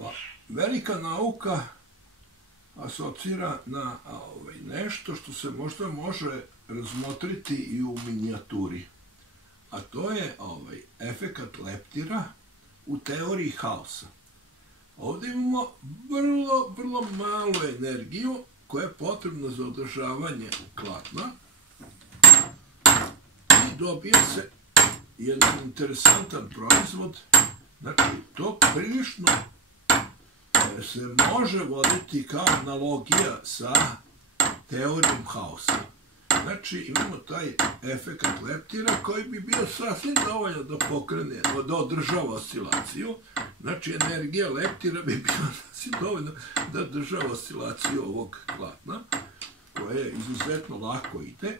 Pa, velika nauka asocira na nešto što se možda može razmotriti i u minijaturi. A to je efekat leptira u teoriji haosa. Ovdje imamo vrlo malu energiju koja je potrebna za održavanje klatna i dobije se jedan interesantan proizvod. Znači, to prilično se može voditi kao analogija sa teorijom haosa. Znači, imamo taj efekat leptira koji bi bio sasvim dovoljno da pokrene, da održava oscilaciju. Znači, energija leptira bi bila sasvim dovoljno da održava oscilaciju ovog klatna, koje izuzetno lako ide.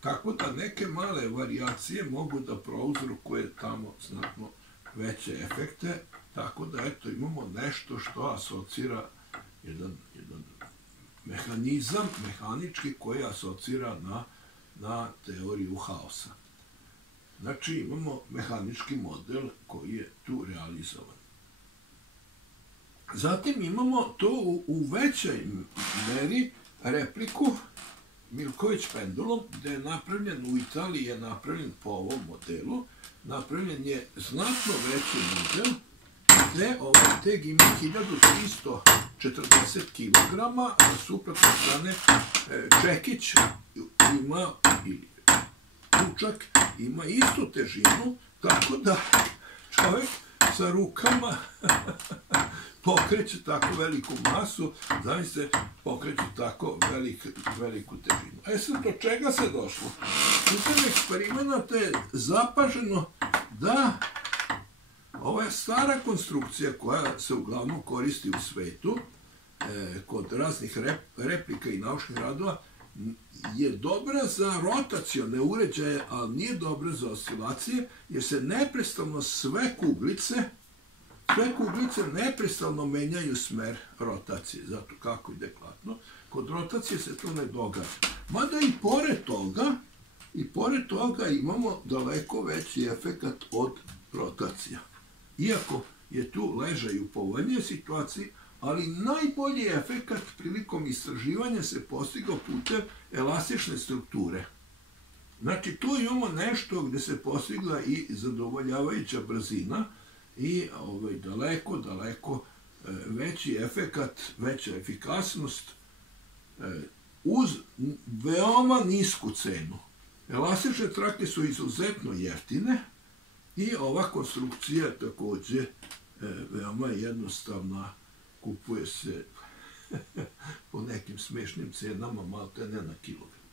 Tako da neke male varijacije mogu da prouzrokuje tamo znatno veće efekte. Tako da, eto, imamo nešto što asocira jedan mehanizam, mehanički, koji asocira na teoriju haosa. Znači, imamo mehanički model koji je tu realizovan. Zatim imamo to u većoj meri repliku Milković pendulum, gde je napravljen u Italiji, je napravljen po ovom modelu. Napravljen je znatno veći model, gde ovaj teg ima 1340 kg, a na suprotne strane čekić ima, ili ručak, ima istu težinu, tako da čovjek sa rukama pokreće tako veliku masu, zamislite, pokreće tako veliku težinu. E sad, do čega se došlo? Putem eksperimenta je zapaženo da ova stara konstrukcija koja se uglavnom koristi u svetu, kod raznih replika i naučnih radova, je dobra za rotacione uređaje, ali nije dobra za oscilacije, jer se neprestano sve kuglice neprestano menjaju smer rotacije, zato kako ide klatno. Kod rotacije se to ne događa. Mada i pored toga imamo daleko veći efekat od rotacija. Iako je tu ležaj u povoljnijoj situaciji, ali najbolji efekat prilikom istraživanja se postigao putem elastične strukture. Znači, tu imamo nešto gde se postigla i zadovoljavajuća brzina i daleko veći efekat, veća efikasnost uz veoma nisku cenu. Elastične trake su izuzetno jeftine i ova konstrukcija takođe veoma jednostavna, kupuje se po nekim smešnim cenama, malte ne na kilogram.